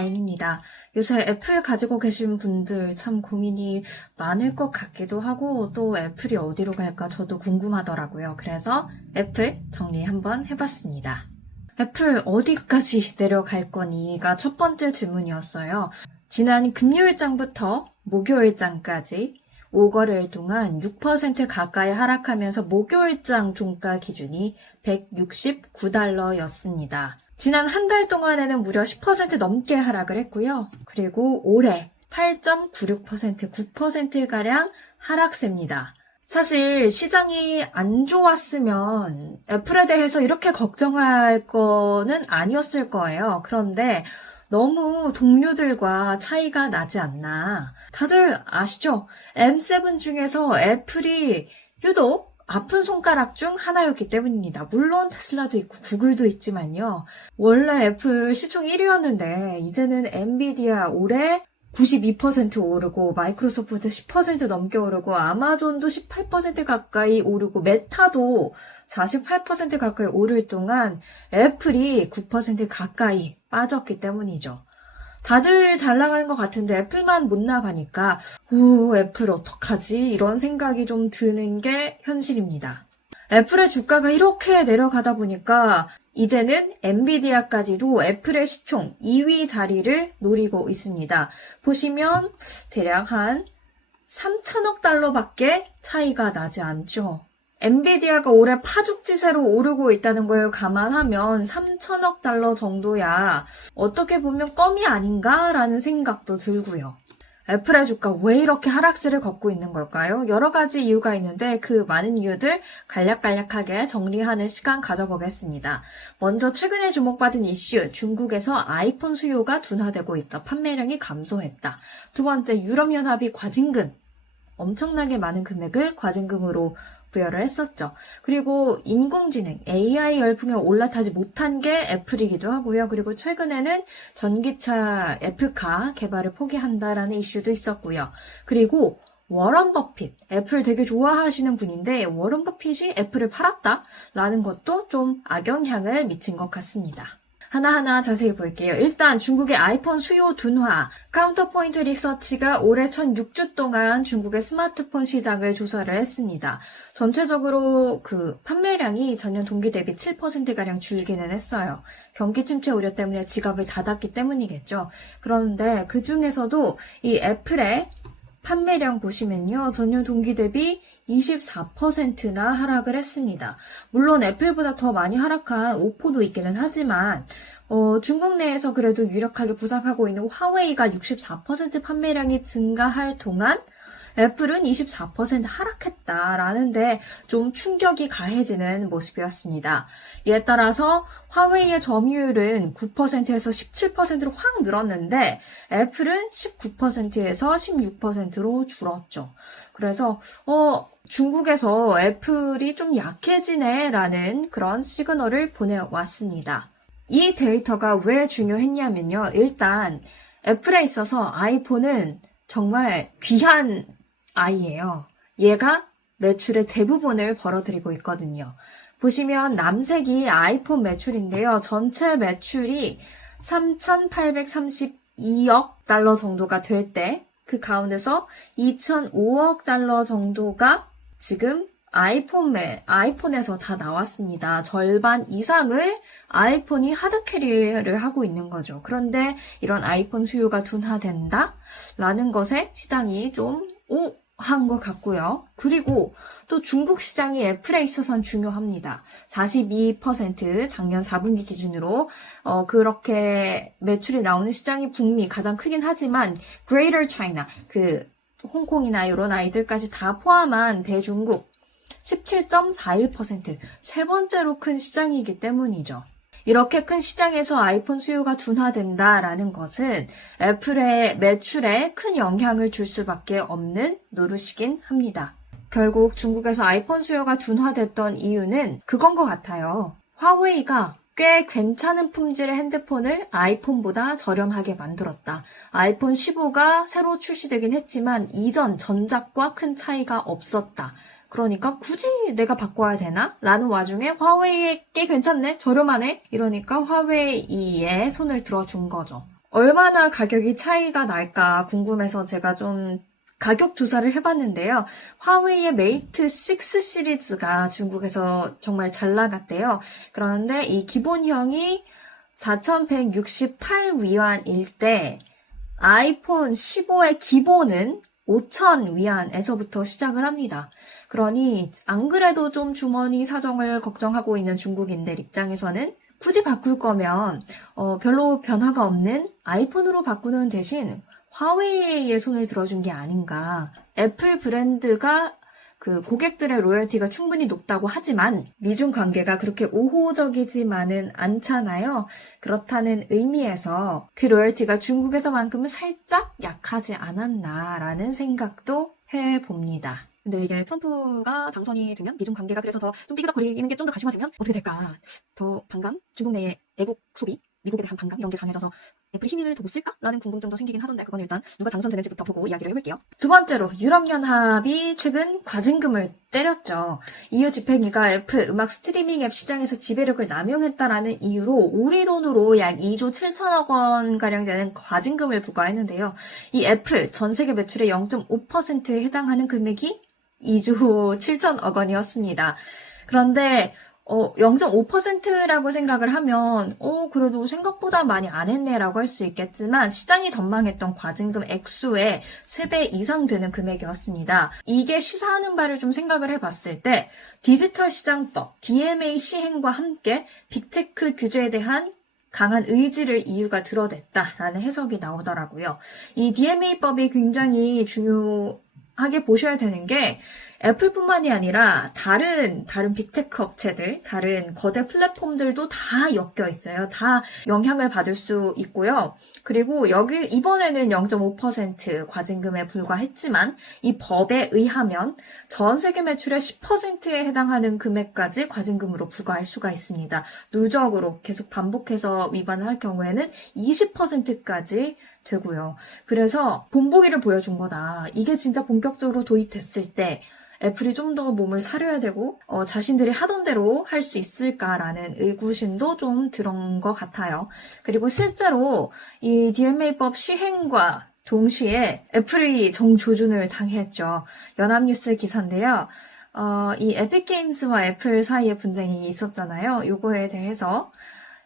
다행입니다. 요새 애플 가지고 계신 분들 참 고민이 많을 것 같기도 하고 또 애플이 어디로 갈까 저도 궁금하더라고요. 그래서 애플 정리 한번 해봤습니다. 애플 어디까지 내려갈 거니가 첫 번째 질문이었어요. 지난 금요일장부터 목요일장까지 5거래일 동안 6% 가까이 하락하면서 목요일장 종가 기준이 $169였습니다. 지난 한 달 동안에는 무려 10% 넘게 하락을 했고요. 그리고 올해 8.96%, 9%가량 하락세입니다. 사실 시장이 안 좋았으면 애플에 대해서 이렇게 걱정할 거는 아니었을 거예요. 그런데 너무 동료들과 차이가 나지 않나. 다들 아시죠? M7 중에서 애플이 유독 아픈 손가락 중 하나였기 때문입니다. 물론 테슬라도 있고 구글도 있지만요. 원래 애플 시총 1위였는데 이제는 엔비디아 올해 92% 오르고 마이크로소프트 10% 넘게 오르고 아마존도 18% 가까이 오르고 메타도 48% 가까이 오를 동안 애플이 9% 가까이 빠졌기 때문이죠. 다들 잘 나가는 것 같은데 애플만 못 나가니까 애플 어떡하지? 이런 생각이 좀 드는 게 현실입니다. 애플의 주가가 이렇게 내려가다 보니까 이제는 엔비디아까지도 애플의 시총 2위 자리를 노리고 있습니다. 보시면 대략 한 3천억 달러밖에 차이가 나지 않죠. 엔비디아가 올해 파죽지세로 오르고 있다는 걸 감안하면 3천억 달러 정도야 어떻게 보면 껌이 아닌가라는 생각도 들고요. 애플의 주가 왜 이렇게 하락세를 걷고 있는 걸까요? 여러 가지 이유가 있는데 그 많은 이유들 간략간략하게 정리하는 시간 가져보겠습니다. 먼저 최근에 주목받은 이슈, 중국에서 아이폰 수요가 둔화되고 있다. 판매량이 감소했다. 두 번째, 유럽연합이 과징금, 엄청나게 많은 금액을 과징금으로 부여를 했었죠. 그리고 인공지능, AI 열풍에 올라타지 못한 게 애플이기도 하고요. 그리고 최근에는 전기차 애플카 개발을 포기한다라는 이슈도 있었고요. 그리고 워런 버핏, 애플 되게 좋아하시는 분인데 워런 버핏이 애플을 팔았다라는 것도 좀 악영향을 미친 것 같습니다. 하나하나 자세히 볼게요. 일단 중국의 아이폰 수요 둔화, 카운터포인트 리서치가 올해 첫 6주 동안 중국의 스마트폰 시장을 조사를 했습니다. 전체적으로 판매량이 전년 동기 대비 7%가량 줄기는 했어요. 경기 침체 우려 때문에 지갑을 닫았기 때문이겠죠. 그런데 그 중에서도 이 애플의 판매량 보시면요. 전년 동기 대비 24%나 하락을 했습니다. 물론 애플보다 더 많이 하락한 오포도 있기는 하지만 중국 내에서 그래도 유력하게 부상하고 있는 화웨이가 64% 판매량이 증가할 동안 애플은 24% 하락했다라는데 좀 충격이 가해지는 모습이었습니다. 이에 따라서 화웨이의 점유율은 9%에서 17%로 확 늘었는데 애플은 19%에서 16%로 줄었죠. 그래서 중국에서 애플이 좀 약해지네라는 그런 시그널을 보내왔습니다. 이 데이터가 왜 중요했냐면요. 일단 애플에 있어서 아이폰은 정말 귀한 아이예요. 얘가 매출의 대부분을 벌어들이고 있거든요. 보시면 남색이 아이폰 매출인데요. 전체 매출이 3,832억 달러 정도가 될 때 그 가운데서 2,005억 달러 정도가 지금 아이폰에서 다 나왔습니다. 절반 이상을 아이폰이 하드캐리를 하고 있는 거죠. 그런데 이런 아이폰 수요가 둔화된다라는 것에 시장이 좀 한 것 같고요. 그리고 또 중국 시장이 애플에 있어서는 중요합니다. 42% 작년 4분기 기준으로 그렇게 매출이 나오는 시장이 북미 가장 크긴 하지만 Greater China, 홍콩이나 이런 아이들까지 다 포함한 대중국 17.41%, 세 번째로 큰 시장이기 때문이죠. 이렇게 큰 시장에서 아이폰 수요가 둔화된다라는 것은 애플의 매출에 큰 영향을 줄 수밖에 없는 노릇이긴 합니다. 결국 중국에서 아이폰 수요가 둔화됐던 이유는 그건 것 같아요. 화웨이가 꽤 괜찮은 품질의 핸드폰을 아이폰보다 저렴하게 만들었다. 아이폰 15가 새로 출시되긴 했지만 이전 전작과 큰 차이가 없었다. 그러니까 굳이 내가 바꿔야 되나? 라는 와중에 화웨이에 꽤 괜찮네? 저렴하네? 이러니까 화웨이에 손을 들어준 거죠. 얼마나 가격이 차이가 날까 궁금해서 제가 좀 가격 조사를 해봤는데요. 화웨이의 메이트 6 시리즈가 중국에서 정말 잘 나갔대요. 그런데 이 기본형이 4,168위안일 때 아이폰 15의 기본은 5,000위안에서부터 시작을 합니다. 그러니 안 그래도 좀 주머니 사정을 걱정하고 있는 중국인들 입장에서는 굳이 바꿀 거면 별로 변화가 없는 아이폰으로 바꾸는 대신 화웨이에 손을 들어준 게 아닌가. 애플 브랜드가 그 고객들의 로열티가 충분히 높다고 하지만 미중 관계가 그렇게 우호적이지만은 않잖아요. 그렇다는 의미에서 그 로열티가 중국에서만큼은 살짝 약하지 않았나라는 생각도 해봅니다. 근데 이게 트럼프가 당선이 되면 미중 관계가 그래서 더 좀 삐그덕거리는 게 좀 더 가심화되면 어떻게 될까? 더 반감? 중국 내의 애국 소비? 미국에 대한 반감? 이런 게 강해져서 애플이 힘을 더 못 쓸까?라는 궁금증도 생기긴 하던데 그건 일단 누가 당선되는지부터 보고 이야기를 해볼게요. 두 번째로 유럽연합이 최근 과징금을 때렸죠. EU 집행위가 애플 음악 스트리밍 앱 시장에서 지배력을 남용했다라는 이유로 우리 돈으로 약 2조 7천억 원가량 되는 과징금을 부과했는데요. 이 애플 전 세계 매출의 0.5%에 해당하는 금액이 2조 7천억 원이었습니다. 그런데 0.5%라고 생각을 하면 그래도 생각보다 많이 안 했네라고 할 수 있겠지만 시장이 전망했던 과징금 액수의 3배 이상 되는 금액이었습니다. 이게 시사하는 바를 좀 생각을 해봤을 때 디지털 시장법, DMA 시행과 함께 빅테크 규제에 대한 강한 의지를 EU가 드러냈다라는 해석이 나오더라고요. 이 DMA법이 굉장히 중요하게 보셔야 되는 게 애플뿐만이 아니라 다른 빅테크 업체들, 다른 거대 플랫폼들도 다 엮여 있어요. 다 영향을 받을 수 있고요. 그리고 이번에는 0.5% 과징금에 불과했지만 이 법에 의하면 전 세계 매출의 10%에 해당하는 금액까지 과징금으로 부과할 수가 있습니다. 누적으로 계속 반복해서 위반을 할 경우에는 20%까지 되고요. 그래서 본보기를 보여준 거다. 이게 진짜 본격적으로 도입됐을 때 애플이 좀 더 몸을 사려야 되고 자신들이 하던 대로 할 수 있을까라는 의구심도 좀 들은 것 같아요. 그리고 실제로 이 DMA법 시행과 동시에 애플이 정조준을 당했죠. 연합뉴스 기사인데요. 이 에픽게임스와 애플 사이에 분쟁이 있었잖아요. 요거에 대해서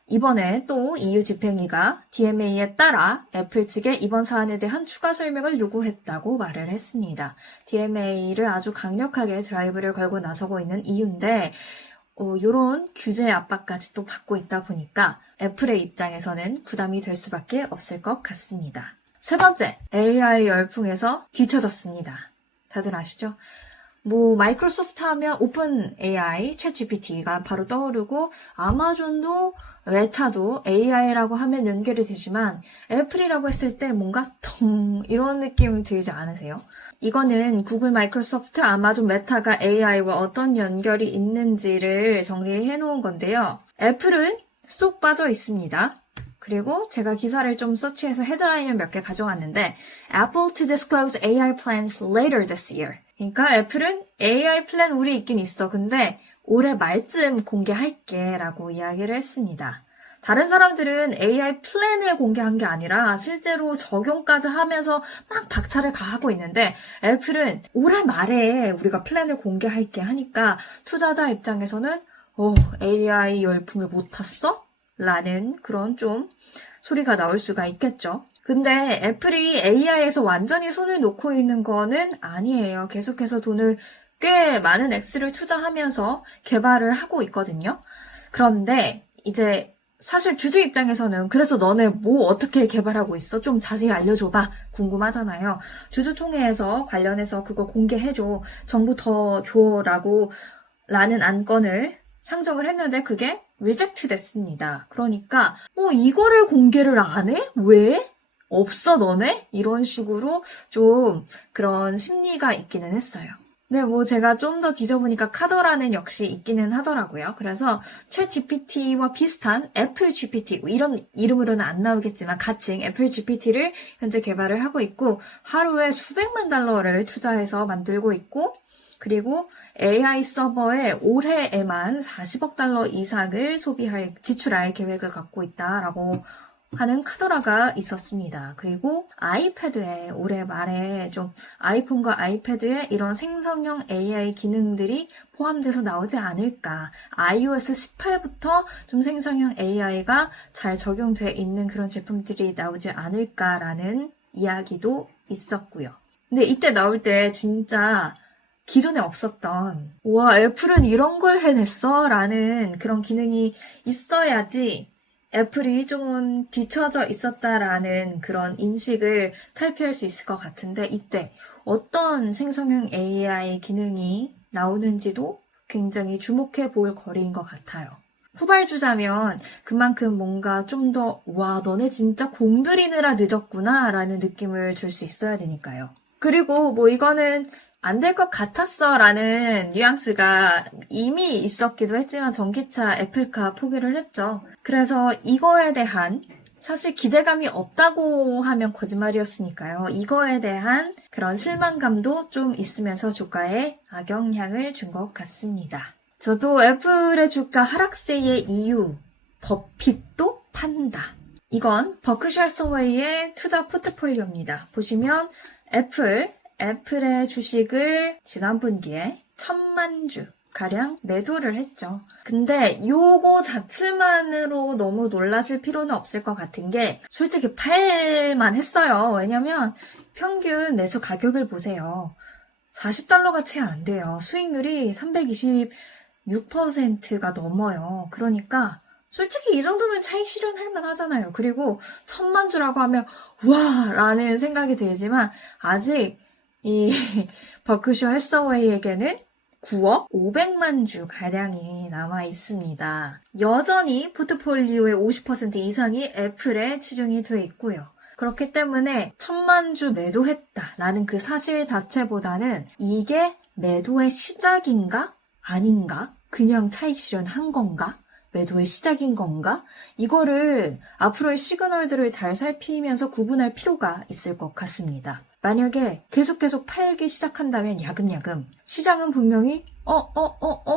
이번에 또 EU 집행위가 DMA에 따라 애플 측에 이번 사안에 대한 추가 설명을 요구했다고 말을 했습니다. DMA를 아주 강력하게 드라이브를 걸고 나서고 있는 EU인데 이런 규제 압박까지 또 받고 있다 보니까 애플의 입장에서는 부담이 될 수밖에 없을 것 같습니다. 세 번째, AI 열풍에서 뒤처졌습니다. 다들 아시죠? 마이크로소프트 하면 오픈 AI, 챗 GPT가 바로 떠오르고 아마존도 메타도 AI라고 하면 연결이 되지만 애플이라고 했을 때 뭔가 이런 느낌 들지 않으세요? 이거는 구글, 마이크로소프트, 아마존, 메타가 AI와 어떤 연결이 있는지를 정리해 놓은 건데요. 애플은 쏙 빠져 있습니다. 그리고 제가 기사를 좀 서치해서 헤드라인을 몇 개 가져왔는데 Apple to disclose AI plans later this year. 그러니까 애플은 AI 플랜 우리 있긴 있어. 근데 올해 말쯤 공개할게 라고 이야기를 했습니다. 다른 사람들은 AI 플랜을 공개한 게 아니라 실제로 적용까지 하면서 막 박차를 가하고 있는데 애플은 올해 말에 우리가 플랜을 공개할게 하니까 투자자 입장에서는 AI 열풍을 못 탔어? 라는 그런 좀 소리가 나올 수가 있겠죠. 근데 애플이 AI에서 완전히 손을 놓고 있는 거는 아니에요. 계속해서 돈을 꽤 많은 액수를 투자하면서 개발을 하고 있거든요. 그런데 이제 사실 주주 입장에서는 그래서 너네 뭐 어떻게 개발하고 있어? 좀 자세히 알려줘봐. 궁금하잖아요. 주주총회에서 관련해서 그거 공개해줘. 정보 더 줘라고 라는 안건을 상정을 했는데 그게 리젝트 됐습니다. 그러니까 이거를 공개를 안 해? 왜? 없어 너네? 이런 식으로 좀 그런 심리가 있기는 했어요. 네, 제가 좀 더 뒤져보니까 카더라는 역시 있기는 하더라고요. 그래서 챗 GPT와 비슷한 애플 GPT, 이런 이름으로는 안 나오겠지만 가칭 애플 GPT를 현재 개발을 하고 있고 하루에 수백만 달러를 투자해서 만들고 있고 그리고 AI 서버에 올해에만 40억 달러 이상을 지출할 계획을 갖고 있다라고 하는 카더라가 있었습니다. 그리고 아이패드에 올해 말에 좀 아이폰과 아이패드에 이런 생성형 AI 기능들이 포함돼서 나오지 않을까. iOS 18부터 좀 생성형 AI가 잘 적용돼 있는 그런 제품들이 나오지 않을까라는 이야기도 있었고요. 근데 이때 나올 때 진짜 기존에 없었던 와 애플은 이런 걸 해냈어? 라는 그런 기능이 있어야지 애플이 조금 뒤처져 있었다라는 그런 인식을 탈피할 수 있을 것 같은데 이때 어떤 생성형 AI 기능이 나오는지도 굉장히 주목해 볼 거리인 것 같아요. 후발주자면 그만큼 뭔가 좀 더 와 너네 진짜 공들이느라 늦었구나 라는 느낌을 줄 수 있어야 되니까요. 그리고 뭐 이거는 안 될 것 같았어 라는 뉘앙스가 이미 있었기도 했지만 전기차 애플카 포기를 했죠. 그래서 이거에 대한 사실 기대감이 없다고 하면 거짓말이었으니까요. 이거에 대한 그런 실망감도 좀 있으면서 주가에 악영향을 준 것 같습니다. 저도 애플의 주가 하락세의 이유, 버핏도 판다. 이건 버크셔 서웨이의 투자 포트폴리오입니다. 보시면 애플의 주식을 지난 분기에 1,000만 주 가량 매도를 했죠. 근데 요거 자체만으로 너무 놀라실 필요는 없을 것 같은 게 솔직히 팔만 했어요. 왜냐면 평균 매수 가격을 보세요. $40가 채 안 돼요. 수익률이 326%가 넘어요. 그러니까 솔직히 이 정도면 차익 실현할 만하잖아요. 그리고 1,000만 주라고 하면 와 라는 생각이 들지만 아직 이 버크셔 해서웨이에게는 9억 500만 주 가량이 남아 있습니다. 여전히 포트폴리오의 50% 이상이 애플에 치중이 돼 있고요. 그렇기 때문에 1,000만 주 매도했다라는 그 사실 자체보다는 이게 매도의 시작인가 아닌가? 그냥 차익 실현한 건가? 매도의 시작인 건가? 이거를 앞으로의 시그널들을 잘 살피면서 구분할 필요가 있을 것 같습니다. 만약에 계속 팔기 시작한다면 야금야금 시장은 분명히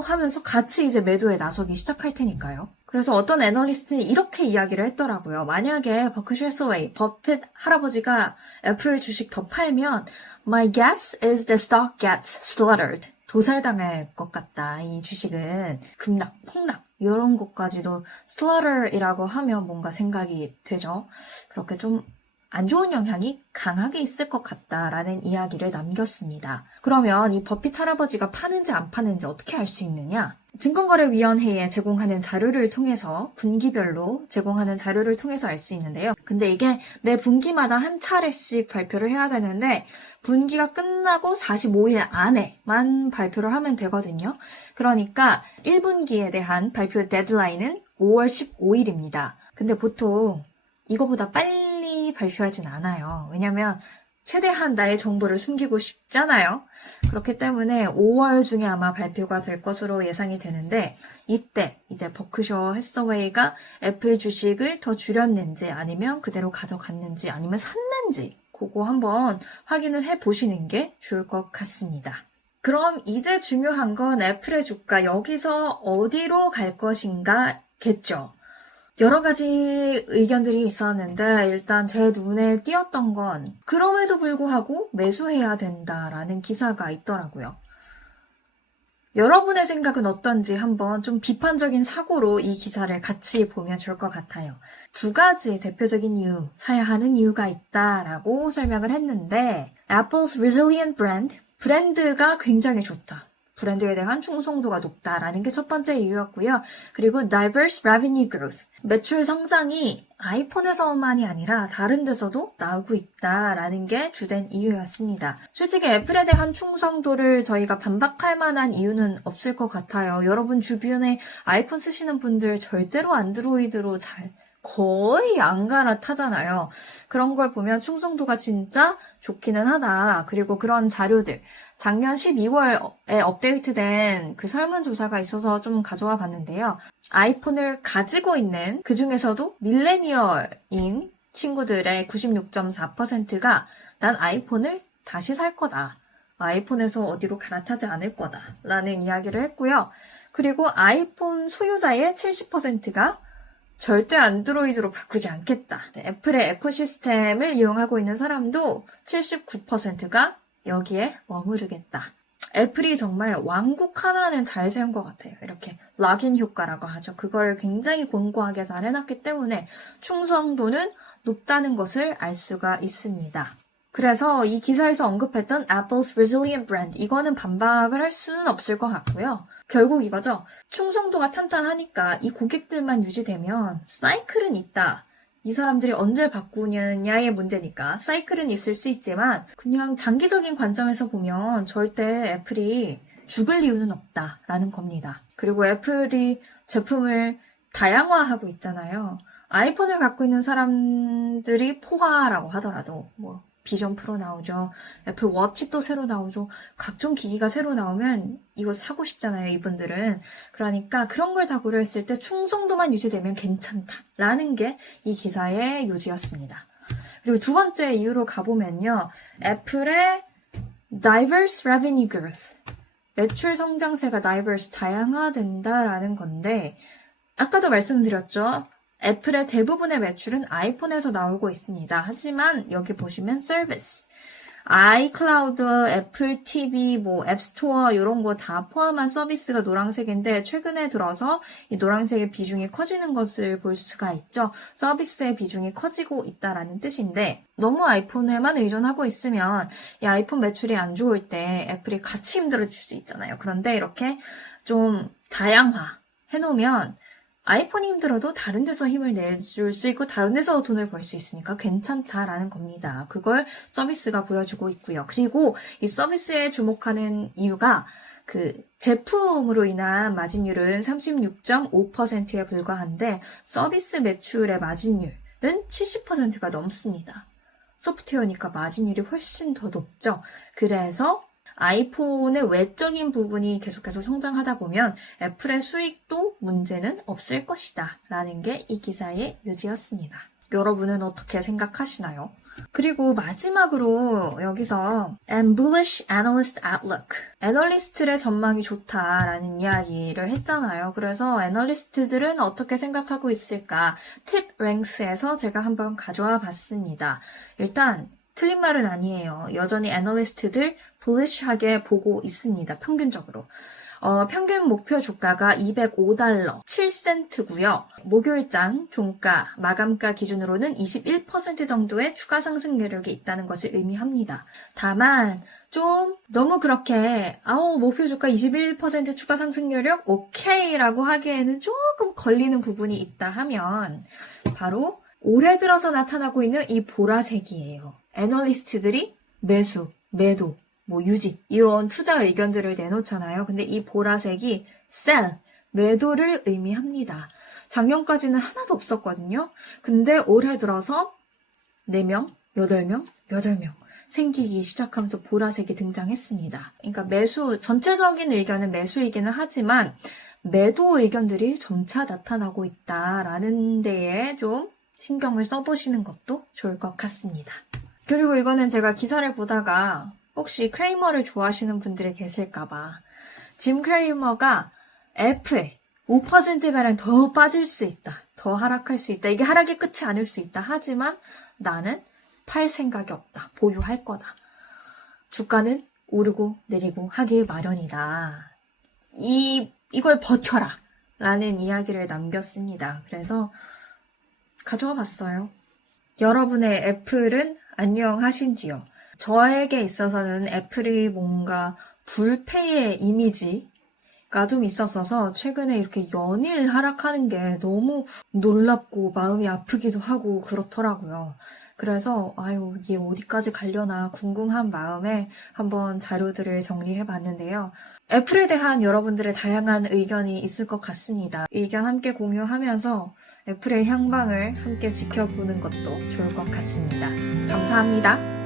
하면서 같이 이제 매도에 나서기 시작할 테니까요. 그래서 어떤 애널리스트는 이렇게 이야기를 했더라고요. 만약에 버크셔 해서웨이, 버핏 할아버지가 애플 주식 더 팔면 My guess is the stock gets slaughtered. 도살당할 것 같다. 이 주식은 급락, 폭락 이런 것까지도 slaughter이라고 하면 뭔가 생각이 되죠. 그렇게 좀 안 좋은 영향이 강하게 있을 것 같다라는 이야기를 남겼습니다. 그러면 이 버핏 할아버지가 파는지 안 파는지 어떻게 알 수 있느냐? 증권거래위원회에 제공하는 자료를 통해서 분기별로 제공하는 자료를 통해서 알 수 있는데요. 근데 이게 매 분기마다 한 차례씩 발표를 해야 되는데 분기가 끝나고 45일 안에만 발표를 하면 되거든요. 그러니까 1분기에 대한 발표 데드라인은 5월 15일입니다. 근데 보통 이거보다 빨리 발표하진 않아요. 왜냐면 최대한 나의 정보를 숨기고 싶잖아요. 그렇기 때문에 5월 중에 아마 발표가 될 것으로 예상이 되는데 이때 이제 버크셔 해서웨이가 애플 주식을 더 줄였는지 아니면 그대로 가져갔는지 아니면 샀는지 그거 한번 확인을 해보시는 게 좋을 것 같습니다. 그럼 이제 중요한 건 애플의 주가 여기서 어디로 갈 것인가 겠죠. 여러 가지 의견들이 있었는데 일단 제 눈에 띄었던 건 그럼에도 불구하고 매수해야 된다라는 기사가 있더라고요. 여러분의 생각은 어떤지 한번 좀 비판적인 사고로 이 기사를 같이 보면 좋을 것 같아요. 2가지 대표적인 이유, 사야 하는 이유가 있다라고 설명을 했는데 Apple's resilient brand, 브랜드가 굉장히 좋다. 브랜드에 대한 충성도가 높다라는 게 첫 번째 이유였고요. 그리고 diverse revenue growth, 매출 성장이 아이폰에서만이 아니라 다른 데서도 나오고 있다라는 게 주된 이유였습니다. 솔직히 애플에 대한 충성도를 저희가 반박할 만한 이유는 없을 것 같아요. 여러분 주변에 아이폰 쓰시는 분들 절대로 안드로이드로 거의 안 갈아타잖아요. 그런 걸 보면 충성도가 진짜 좋기는 하다. 그리고 그런 자료들, 작년 12월에 업데이트된 그 설문조사가 있어서 좀 가져와 봤는데요. 아이폰을 가지고 있는 그 중에서도 밀레니얼인 친구들의 96.4%가 난 아이폰을 다시 살 거다. 아이폰에서 어디로 갈아타지 않을 거다. 라는 이야기를 했고요. 그리고 아이폰 소유자의 70%가 절대 안드로이드로 바꾸지 않겠다. 애플의 에코시스템을 이용하고 있는 사람도 79%가 여기에 머무르겠다. 애플이 정말 왕국 하나는 잘 세운 것 같아요. 이렇게 락인 효과라고 하죠. 그걸 굉장히 공고하게 잘 해놨기 때문에 충성도는 높다는 것을 알 수가 있습니다. 그래서 이 기사에서 언급했던 Apple's resilient brand, 이거는 반박을 할 수는 없을 것 같고요. 결국 이거죠. 충성도가 탄탄하니까 이 고객들만 유지되면 사이클은 있다. 이 사람들이 언제 바꾸느냐의 문제니까 사이클은 있을 수 있지만 그냥 장기적인 관점에서 보면 절대 애플이 죽을 이유는 없다라는 겁니다. 그리고 애플이 제품을 다양화하고 있잖아요. 아이폰을 갖고 있는 사람들이 포화라고 하더라도 비전 프로 나오죠. 애플 워치 또 새로 나오죠. 각종 기기가 새로 나오면 이거 사고 싶잖아요, 이분들은. 그러니까 그런 걸 다 고려했을 때 충성도만 유지되면 괜찮다라는 게 이 기사의 요지였습니다. 그리고 두 번째 이유로 가보면요. 애플의 diverse revenue growth. 매출 성장세가 diverse, 다양화된다라는 건데 아까도 말씀드렸죠. 애플의 대부분의 매출은 아이폰에서 나오고 있습니다. 하지만 여기 보시면 서비스, 아이클라우드, 애플 TV, 앱스토어 이런 거 다 포함한 서비스가 노란색인데 최근에 들어서 이 노란색의 비중이 커지는 것을 볼 수가 있죠. 서비스의 비중이 커지고 있다라는 뜻인데 너무 아이폰에만 의존하고 있으면 이 아이폰 매출이 안 좋을 때 애플이 같이 힘들어질 수 있잖아요. 그런데 이렇게 좀 다양화 해놓으면 아이폰이 힘들어도 다른 데서 힘을 내줄 수 있고 다른 데서 돈을 벌 수 있으니까 괜찮다라는 겁니다. 그걸 서비스가 보여주고 있고요. 그리고 이 서비스에 주목하는 이유가 그 제품으로 인한 마진율은 36.5%에 불과한데 서비스 매출의 마진율은 70%가 넘습니다. 소프트웨어니까 마진율이 훨씬 더 높죠. 그래서 아이폰의 외적인 부분이 계속해서 성장하다 보면 애플의 수익도 문제는 없을 것이다 라는 게 이 기사의 요지였습니다. 여러분은 어떻게 생각하시나요? 그리고 마지막으로 여기서 And bullish analyst outlook. 애널리스트의 전망이 좋다라는 이야기를 했잖아요. 그래서 애널리스트들은 어떻게 생각하고 있을까? 팁 랭스에서 제가 한번 가져와 봤습니다. 일단 틀린 말은 아니에요. 여전히 애널리스트들 bulish하게 보고 있습니다. 평균적으로. 평균 목표 주가가 $205, 7센트고요. 목요일장 종가, 마감가 기준으로는 21% 정도의 추가 상승 여력이 있다는 것을 의미합니다. 다만 좀 너무 그렇게 목표 주가 21% 추가 상승 여력 오케이라고 하기에는 조금 걸리는 부분이 있다 하면 바로 올해 들어서 나타나고 있는 이 보라색이에요. 애널리스트들이 매수, 매도, 유지 이런 투자 의견들을 내놓잖아요. 근데 이 보라색이 sell, 매도를 의미합니다. 작년까지는 하나도 없었거든요. 근데 올해 들어서 4명, 8명 생기기 시작하면서 보라색이 등장했습니다. 그러니까 매수, 전체적인 의견은 매수이기는 하지만 매도 의견들이 점차 나타나고 있다라는 데에 좀 신경을 써보시는 것도 좋을 것 같습니다. 그리고 이거는 제가 기사를 보다가 혹시 크레이머를 좋아하시는 분들이 계실까봐 짐 크레이머가 애플 5%가량 더 빠질 수 있다. 더 하락할 수 있다. 이게 하락의 끝이 아닐 수 있다. 하지만 나는 팔 생각이 없다. 보유할 거다. 주가는 오르고 내리고 하길 마련이다. 이걸 버텨라. 라는 이야기를 남겼습니다. 그래서 가져와 봤어요. 여러분의 애플은 안녕하신지요? 저에게 있어서는 애플이 뭔가 불패의 이미지가 좀 있었어서 최근에 이렇게 연일 하락하는 게 너무 놀랍고 마음이 아프기도 하고 그렇더라고요. 그래서 이게 어디까지 가려나 궁금한 마음에 한번 자료들을 정리해 봤는데요. 애플에 대한 여러분들의 다양한 의견이 있을 것 같습니다. 의견 함께 공유하면서 애플의 향방을 함께 지켜보는 것도 좋을 것 같습니다. 감사합니다.